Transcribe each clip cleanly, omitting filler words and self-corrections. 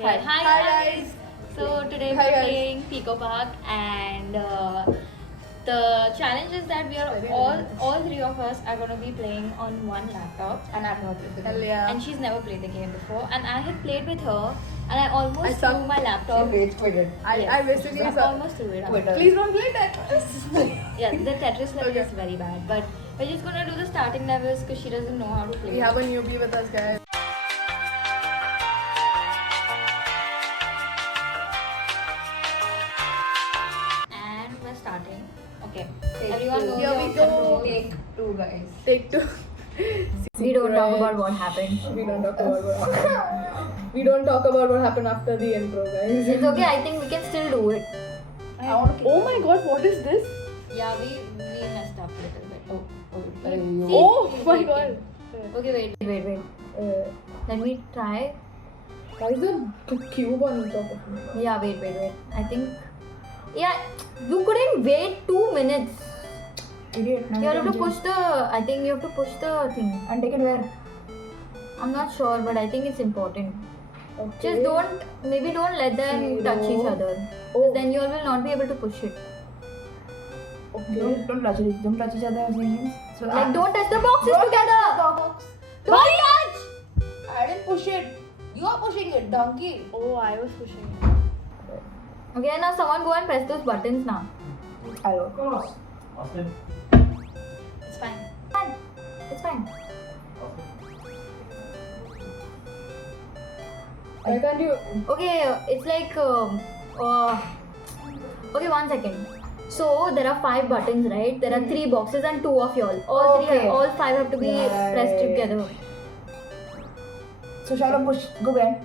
Yeah. Hi guys. So today Hi, we're guys. playing Pico Park, and the challenge is that we are all three of us are going to be playing on one laptop. And I've not played the Hell game. yeah. And she's never played the game before, and I had played with her, and I almost I threw suck. my laptop. She rage quitted. I basically I suck. almost threw it. Twitter. Please don't play that. Yeah, the Tetris level Okay. is very bad, but we're just gonna do the starting levels because she doesn't know how to play. We have a newbie with us, guys. And we're starting. Okay. Take Everyone two. knows Here your we go. controls. Take two, guys. Take two. We don't talk about what happened. We don't talk about what happened. We don't talk about what happened after the intro, guys. It's okay. I think we can still do it. I want to Oh my god, what is this? Yeah, we messed up a little bit. Oh, Oh See, my see, god. Okay, wait. Let me try. Why is the cube on top of me? Yeah, wait. I think. Yeah, you couldn't wait 2 minutes. Idiot. You have to push the. I think you have to push the thing. And take it where? I'm not sure, but I think it's important. Okay. Just maybe don't let them touch each other. Oh. Then you all will not be able to push it. Okay. Don't touch it. Don't touch each other. So Like, don't touch the boxes Don't together. touch the box. Don't touch! I didn't push it. You are pushing it, donkey. Oh, I was pushing. Okay, now someone go and press those buttons now. I will. It's fine. It's fine. Why can't you? Okay, it's like okay, 1 second. So there are 5 buttons, right? There are 3 boxes and 2 of y'all. Okay. All 5 have to be pressed Right. together. So shall I push? Go behind.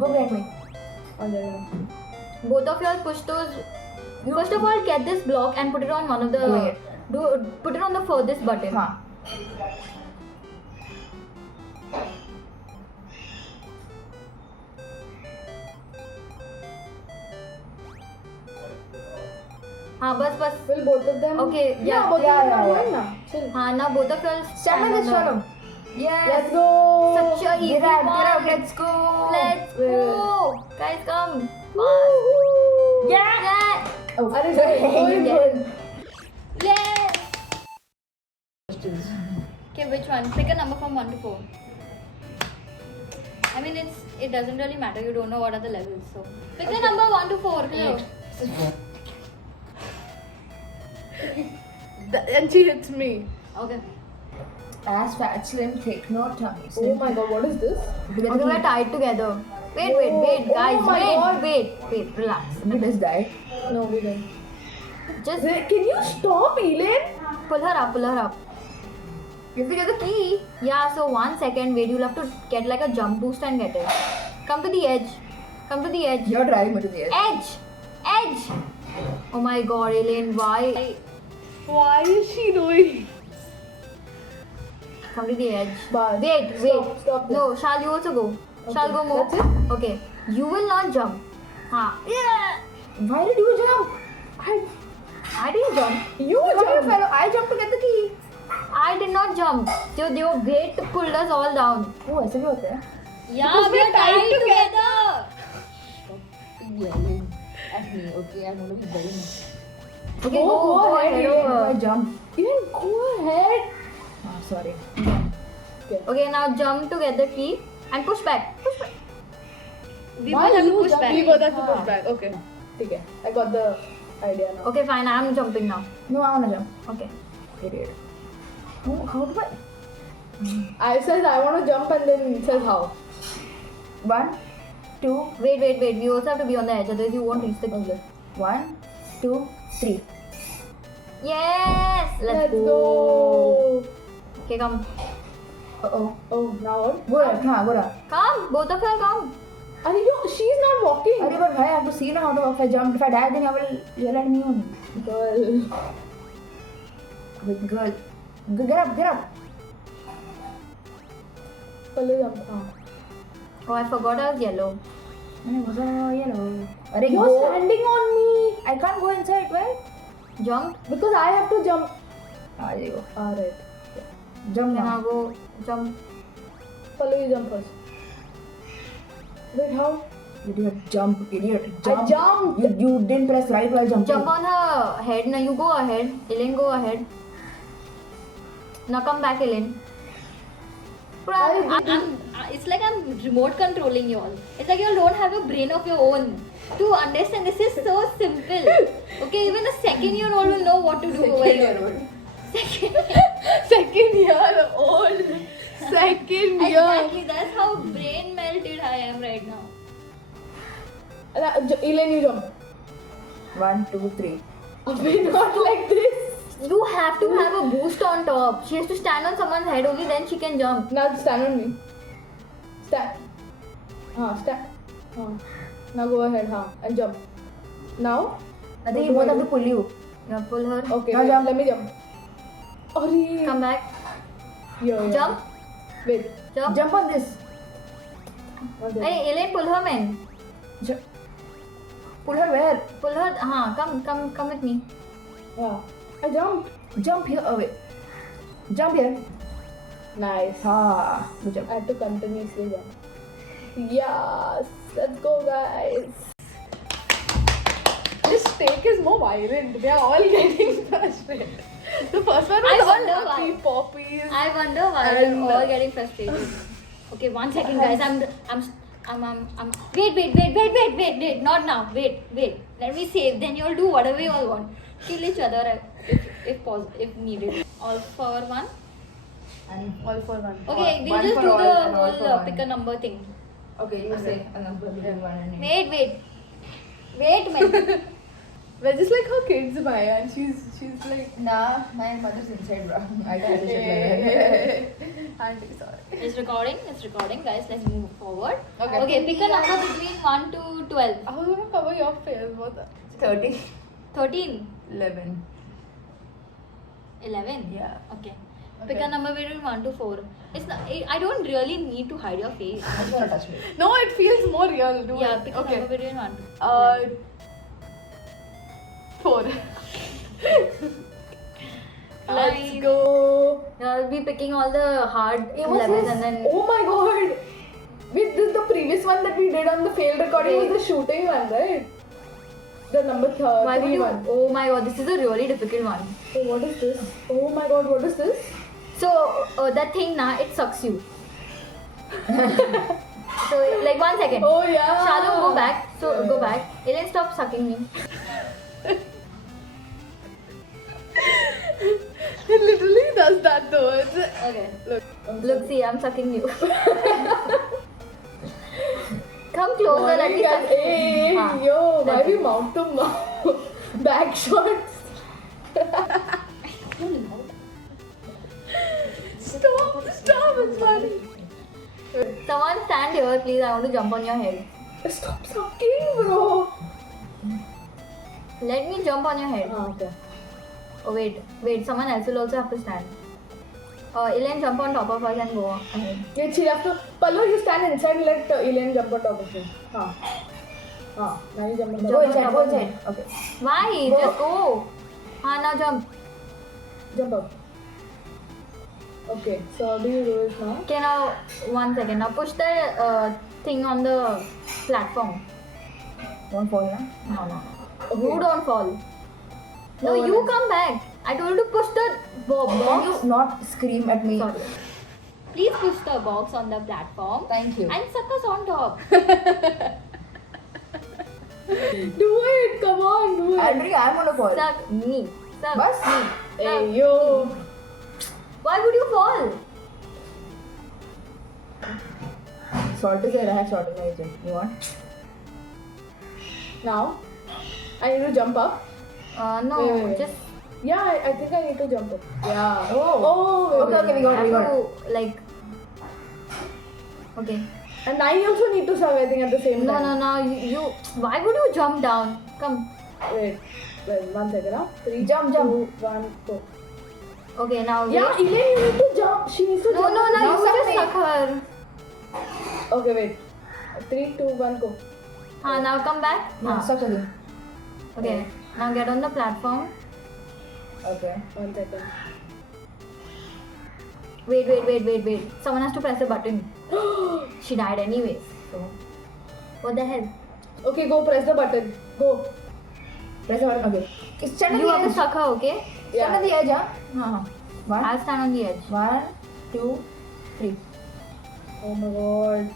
Go behind me. Oh, there you go. Both of y'all push those. First of all, get this block and put it on one of the. Wait. Put it on the furthest button. Huh. हाँ बस. Will both of them? Okay, Yeah, both yeah, of them are yeah. going now. Chill. हाँ now both of y'all Stand on this one. Yes. Let's go. Such a easy Get out, one. get out, let's go. Let's Wait, go. Guys, come. Fast. Woo. Yeah. Oh, Are you going good? Yes. Okay, which one? Pick a number from 1 to 4. I mean, it doesn't really matter. You don't know what are the levels, so pick a number 1 to 4. Clear. And she hits me. Okay. As fat, slim, thick, no tummy. Oh Slim. my god, what is this? Okay, we're tied together. Wait, guys. Oh my God. Wait. Relax. We just died. No, we didn't. Just Can you stop, Elaine? pull her up. You have to get the key. Yeah, so 1 second. Wait, you'll have to get like a jump boost and get it. Come to the edge. You're driving me to the edge. Edge. Oh my god, Elaine, why? Why is she doing? Come to the edge. Bas. Wait. Stop. No, shall you also go? Shall go move? That's it? Okay. You will not jump. Yeah. Why did you jump? I didn't jump. You How you jump. fellow? I jumped to get the key. I did not jump. They were great to pull us all down. Oh, ऐसे भी होता है? Yeah, we are tied together. Stop yelling at me. Okay, I'm gonna be very nice. Okay, Go ahead, I over. jump. Elaine, go ahead. Oh, sorry. Okay, now jump to get the key and push back. We Why both have to you push jump? back. We both have to push back. Okay. Okay. I got the idea now. Okay, fine. I am jumping now. No, I wanna jump. Okay. Idiot. How do I? I says I want to jump and then it says how. 1, 2, Wait. We also have to be on the edge, otherwise you won't reach the key. 1, 2, 3. Yes! Let's go. Okay, come. Uh-oh. Oh, now what? Go ahead. हाँ, go ahead. Come, both of you come. She's not walking. अरे but भाई, I have to see now how to walk. If I jump, if I die, then I will yell at me only. Girl. Good girl. Get up. Follow jump. Oh, I forgot I was yellow. मैंने बोला yellow. अरे You're go. standing on me. I can't go inside. Why? Jump. Because I have to jump. There you go. Alright. Jump Then now. I'll go jump. Follow you jump first. Wait, how? Idiot, jump, idiot, I jump. jumped. You didn't press right while jumping. Jump on her head. Now you go ahead. Elaine, go ahead. Now come back, Elaine. It's like I'm remote controlling you all. It's like you all don't have a brain of your own to understand. This is so simple. Okay, even a 2-year-old will know what to do over here. Second year old. Second year. Exactly, that's how brain melted I am right now. Elaine, you jump. 1, 2, 3. Wait, not like this. You have to have a boost on top. She has to stand on someone's head only, then she can jump. Now stand on me. Stand. Stand. Now go ahead, and jump. Now? I think you both have to pull you. Yeah, pull her. Okay, Now wait, jump. let me jump. Arey. Come back. Yeah. Jump. Wait. Jump. Jump on this. Okay. Hey, Elaine, pull her, man. Pull her where? Pull her. Come with me. Yeah. I jumped. Jump here. Oh wait. Jump here. Nice. Good job. I had to continuously jump. Yes. Let's go, guys. This take is more violent. They are all getting frustrated. The first one was I all wonder happy why. poppies. I wonder why And- we're all getting frustrated. Okay, 1 second, guys. I'm. Wait. Not now. Wait. Let me save. Then you'll do whatever you all want. Kill each other if needed. All for one. And All for one. Okay, we'll One just for do all the and all whole for one. pick a number thing. okay, you say a number between 1 and 8. Wait, man. We're just like her kids, Maya, and she's like. Nah, my mother's inside, bro. I can't do shit like that. Auntie, sorry. It's recording, guys. Let's move forward. Okay. Pick a number between 1 to 12. I was gonna cover your face. What the? 30. 13. 11. 11. Yeah. Okay. Pick Okay. a number between 1 to 4. It's not. I don't really need to hide your face. I'm just gonna touch me. No, it feels more real. Do Yeah, it. pick a Okay. number between 1 to 4. Let's Nice. go. I'll be picking all the hard What's levels this? and then. Oh my god. Wait, this the previous one that we did on the failed recording Wait. was the shooting one, right? The number Why would 3 you? one. Oh my god, this is a really difficult one. Oh, what is this? Oh my god, what is this? So that thing now it sucks you. So like 1 second. Oh yeah. Shalom, go back. So go back. Elaine, stop sucking me. It literally does that though. It's Okay. look. See, I'm sucking you. Come closer, let me suck you. Hey, Ah, yo, why that's we it. mouth to mouth? Back shots. Stop, it's funny. Someone stand here, please. I want to jump on your head. Stop sucking, bro. Let me jump on your head. Okay. Oh wait. Someone else will also have to stand. Elaine, jump on top of us and go ahead. Yeah, she'll have to. Pallu, you stand inside and let Elaine jump on top of you. Now you jump on top. Go on inside, top go of me. inside. Okay. Why? Go. Just go. Now jump. Jump up. Okay, so how do you do it now? Okay, now 1 second. Now push the thing on the platform. Don't fall, na? No. Okay. You don't fall. No, Oh, you nice. come back. I told you to push the box. Box, not scream at me. Sorry. Please push the box on the platform Thank you. and suck us on top. Do it! Come on, do it! Andrea, I'm gonna fall. Suck me. Suck Bus? me. Hey, yo! Why would you fall? Salt is there, I have salt in my kitchen. You want? Now, I need to jump up. No, Wait. just Yeah, I think I need to jump up. Yeah. Oh. wait, Okay, wait. okay, we got it, we got it. have to, like. Okay. And I also need to serve, I think, at the same No, time. no, no. You. Why would you jump down? Come. Wait, 1 second, huh? 3, Jump. 2, 1, go. Okay, now. Yeah, wait. Elaine, you need to jump. She needs to No, jump. no, no. Now You suck just me. suck her. Okay, wait. 3, 2, 1, go. Now come back. No, stop sucking. Okay. Now get on the platform. Okay. 1 second. Wait. Someone has to press a button. She died anyways. So. What the hell? Okay, go press the button. Go. Press the button. Okay. Stand on You the have to edge. suck her, okay? Stand on the edge, huh? One. I'll stand on the edge. 1, 2, 3. Oh my god.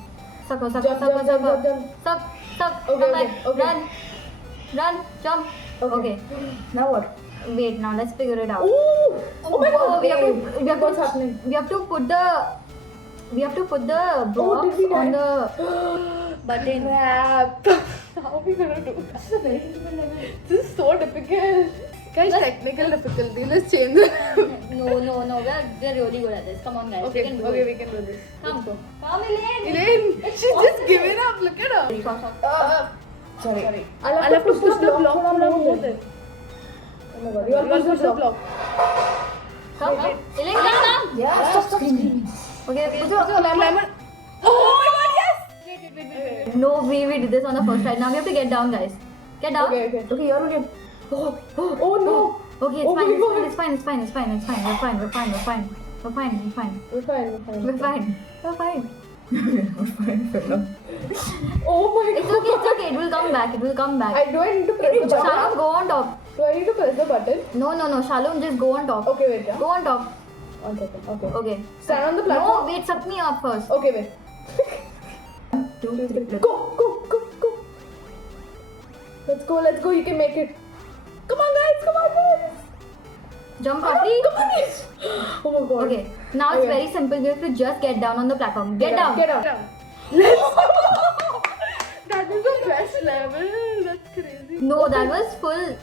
Suck her, suck her, Jump, suck her, jump, suck jump, her. jump, jump. Suck, suck. Okay, Come okay, back. okay. Run. Run. Jump. Okay. Now what? Wait, now let's figure it out. Ooh! Oh my god. we have What's to, happening? we have to put the box did we on die? the button. Crap. How are we gonna do that? This is a very difficult level. This is so difficult. Guys, technical difficulty. Let's change it. No, we're really good at this. Come on, guys. Okay, we can do okay, it. we can do this. Come, Elaine. Elaine, she's just giving up. Look at her. Sorry. I'll have to push the block more than. Oh my god, you have to push the block. Come, Elaine, come. Yeah, stop screaming. Okay, put your Lemon. Oh my god, yes! Wait. No way we did this on the first try. Now we have to get down, guys. Get down. Okay. Okay, you're okay. Oh no. Okay, Oh my God. it's fine. We're fine. We're fine. We're fine. Oh my It's god. okay. It will come back. Do I need to press the Shalom, button? go on top. Do I need to press the button? No. Shalom, just go on top. Okay, wait. Yeah. Go on top. 1 second. Okay. Okay. Stand on the No, platform. wait, suck me up first. Okay, wait. 1, 2, 3, Go. Let's go. You can make it. Come on, guys. Jump properly. Come on, guys. Oh my god. Okay. Now it's Okay. very simple. We have to just get down on the platform. Get down. Let's go. That is the best level. That's crazy. No, that was full.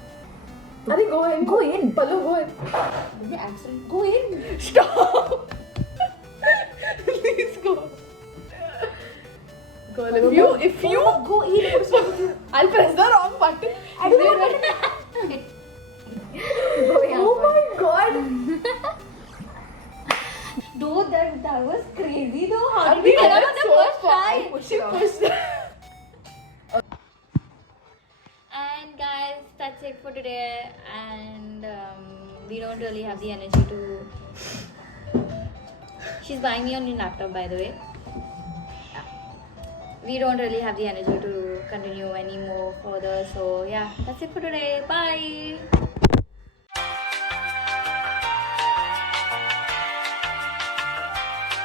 Are go in. Pallu, go in. Go in. Stop. Please go. Girl, if you go in, I'll press the wrong button. Oh my god. Dude, that was crazy though. How How did we get out on the first try? She pushed. And guys, that's it for today. And we don't really have the energy to. She's buying me a new laptop, by the way. Yeah. We don't really have the energy to continue any more further. So yeah, that's it for today. Bye.